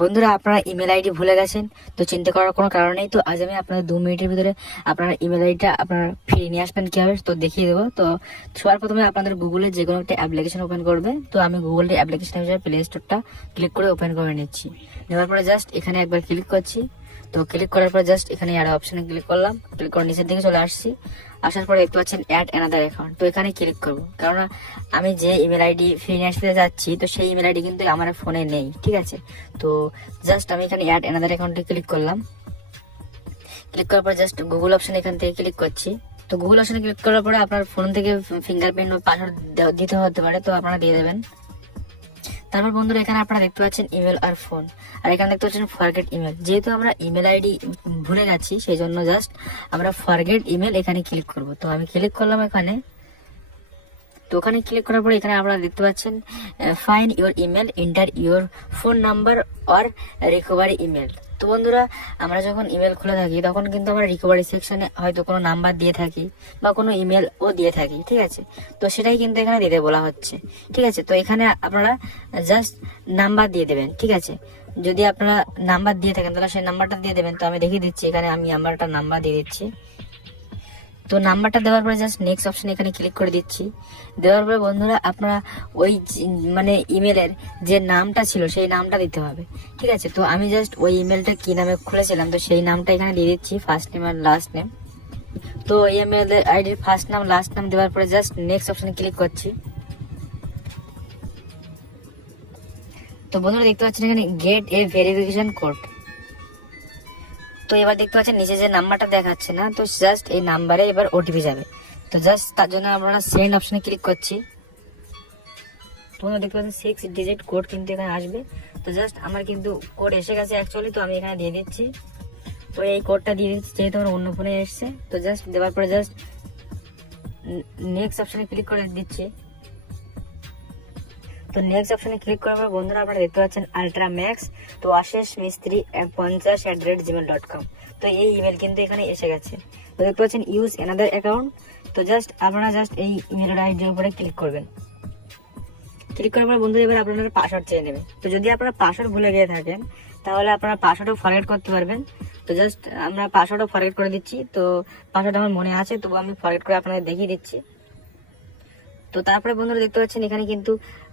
বন্ধুরা, আপনারা email ID ভুলে গেছেন, তো চিন্তা করার কোনো কারণ নেই। তো আজ আমি আপনাদের দু মিনিটের ভিতরে আপনার ইমেল আইডিটা আপনারা ফিরিয়ে নিয়ে আসবেন কীভাবে, তো দেখিয়ে দেবো। তো সবার প্রথমে আপনাদের গুগলে যে কোনো একটা অ্যাপ্লিকেশন ওপেন করবে। তো আমি গুগলের অ্যাপ্লিকেশন হিসেবে প্লে স্টোরটা ক্লিক করে ওপেন করে নিচ্ছি। নেওয়ার পরে জাস্ট এখানে একবার ক্লিক করছি। তো ক্লিক করার পর জাস্ট এখানে অ্যাড অপশনে ক্লিক করলাম। ক্লিক করে নিচের দিকে চলে আসছি। আসার পরে দেখতে পাচ্ছেন অ্যাড অ্যানাদার অ্যাকাউন্ট তো এখানে ক্লিক করব। কারণ আমি যে ইমেল আইডি ফিরিয়ে আসতে যাচ্ছি, তো সেই ইমেল আইডি কিন্তু আমার ফোনে নেই, ঠিক আছে? তো জাস্ট আমি এখানে অ্যাড অ্যানাদার অ্যাকাউন্টে ক্লিক করলাম। ক্লিক করার পর জাস্ট গুগল অপশন এখান থেকে ক্লিক করছি। তো গুগল অপশনে ক্লিক করার পরে আপনার ফোন থেকে ফিঙ্গারপ্রিন্ট ও পাসওয়ার্ড দিতে হতে পারে, তো আপনারা দিয়ে দেবেন। তারপর বন্ধুরা, এখানে আপনারা দেখতে পাচ্ছেন ইমেল আর ফোন আর এখানে দেখতে পাচ্ছেন ফরগেট ইমেল যেহেতু আমরা ইমেল আইডি ভুলে গেছি সেই জন্য জাস্ট আমরা ফরগেট ইমেল এখানে ক্লিক করব। তো আমি ক্লিক করলাম এখানে। তো ওখানে ক্লিক করার পরে এখানে আপনারা দেখতে পাচ্ছেন find your email enter your phone number or recovery email তো বন্ধুরা, আমরা যখন ইমেল খুলে থাকি, তখন কিন্তু আমরা রিকভারি সেকশনে হয়তো কোনো নাম্বার দিয়ে থাকি বা কোনো ইমেল ও দিয়ে থাকি, ঠিক আছে? তো সেটাই কিন্তু এখানে দিতে বলা হচ্ছে, ঠিক আছে? তো এখানে আপনারা জাস্ট নাম্বার দিয়ে দেবেন, ঠিক আছে? যদি আপনারা নাম্বার দিয়ে থাকেন, তাহলে সেই নাম্বারটা দিয়ে দেবেন। তো আমি দেখিয়ে দিচ্ছি, এখানে আমি আমার একটা নাম্বার দিয়ে দিচ্ছি। তো নাম্বারটা দেওয়ার পরে জাস্ট নেক্সট অপশন এখানে ক্লিক করে দিচ্ছি। দেওয়ার পরে বন্ধুরা আপনারা ওই মানে ইমেলের যে নামটা ছিল সেই নামটা দিতে হবে। ঠিক আছে? তো আমি জাস্ট ওই ইমেলটা কি নামে খুলেছিলাম, তো সেই নামটা এখানে দিয়ে দিচ্ছি ফার্স্ট নেম আর লাস্ট নেম তো এই ইমেল আইডির ফার্স্ট নাম লাস্ট নাম দেওয়ার পরে জাস্ট নেক্সট অপশনে ক্লিক করছি। তো বন্ধুরা দেখতে পাচ্ছেন এখানে গেট এ ভেরিফিকেশন কোড তো এবার দেখতে পাচ্ছেন, নিচে যে নাম্বারটা দেখাচ্ছে না, তো জাস্ট এই নাম্বারে এবার ওটিপি যাবে। তো জাস্ট তার জন্য আমরা সেন্ড অপশনে ক্লিক করছি। তোমরা দেখতে পাচ্ছেন সিক্স ডিজিট কোড কিন্তু এখানে আসবে। তো জাস্ট আমার কিন্তু কোড এসে গেছে অ্যাকচুয়ালি তো আমি এখানে দিয়ে দিচ্ছি। তো এই কোডটা দিয়ে দিচ্ছি, যেহেতু আমার অন্য ফোনে এসছে। তো জাস্ট দেওয়ার পরে জাস্ট নেক্সট অপশনে ক্লিক করে দিচ্ছি। তো নেক্সট অপশনে ক্লিক করার পর বন্ধুরা আপনারা দেখতে পাচ্ছেন আলট্রা ম্যাক্স তো আশেষ মিস্ত্রি পঞ্চাশ at rate gmail dot com তো এই ইমেল কিন্তু এখানে এসে গেছে। তো দেখতে পাচ্ছেন ইউজ এনাদার অ্যাকাউন্ট তো জাস্ট আপনারা জাস্ট এই ইমেল আইডির উপরে ক্লিক করবেন। ক্লিক করার পর বন্ধু এবার আপনার পাসওয়ার্ড চেয়ে নেবেন। তো যদি আপনারা পাসওয়ার্ড ভুলে গিয়ে থাকেন, তাহলে আপনারা পাসওয়ার্ডও ফরগেট করতে পারবেন। তো জাস্ট আমরা পাসওয়ার্ডও ফরগেট করে দিচ্ছি। তো পাসওয়ার্ড আমার মনে আছে, তবু আমি ফরগেট করে আপনাদের দেখিয়ে দিচ্ছি। তো তারপরে বন্ধুরা দেখতে পাচ্ছেন, এখানে কিন্তু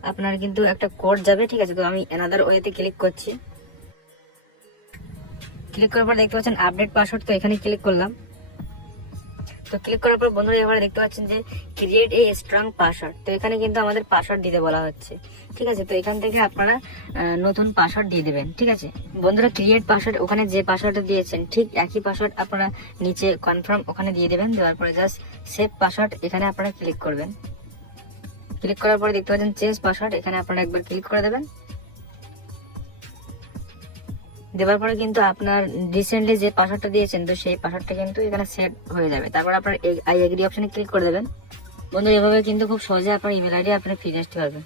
আপনার কিন্তু একটা কোড যাবে, ঠিক আছে? তো আমি এনাদার ওয়েতে ক্লিক করছি। ক্লিক করার পর দেখতে পাচ্ছেন আপডেট পাসওয়ার্ড তো এখানে ক্লিক করলাম। তো ক্লিক করার পর বন্ধুরা এবারে দেখতে পাচ্ছেন যে ক্রিয়েট এ স্ট্রং পাসওয়ার্ড তো এখানে কিন্তু আমাদের পাসওয়ার্ড দিতে বলা হচ্ছে। ঠিক আছে? তো এখান থেকে আপনারা নতুন পাসওয়ার্ড দিয়ে দেবেন, ঠিক আছে? বন্ধুরা ক্রিয়েট পাসওয়ার্ড ওখানে যে পাসওয়ার্ডটা দিয়েছেন, ঠিক একই পাসওয়ার্ড আপনারা নিচে কনফার্ম ওখানে দিয়ে দেবেন, দেওয়ার পরে জাস্ট সেভ পাসওয়ার্ড এখানে আপনারা ক্লিক করবেন। ক্লিক করার পরে দেখতে পাচ্ছেন চেঞ্জ পাসওয়ার্ড এখানে আপনারা একবার ক্লিক করে দেবেন। দেওয়ার পরে কিন্তু আপনার রিসেন্টলি যে পাসওয়ার্ডটা দিয়েছেন, তো সেই পাসওয়ার্ডটা কিন্তু এখানে সেট হয়ে যাবে। তারপর আপনার আই এগ্রি অপশনে ক্লিক করে দেবেন। বন্ধু এভাবে কিন্তু খুব সহজে আপনার ইমেল আইডি আপনি ফিরে আসতে পারবেন।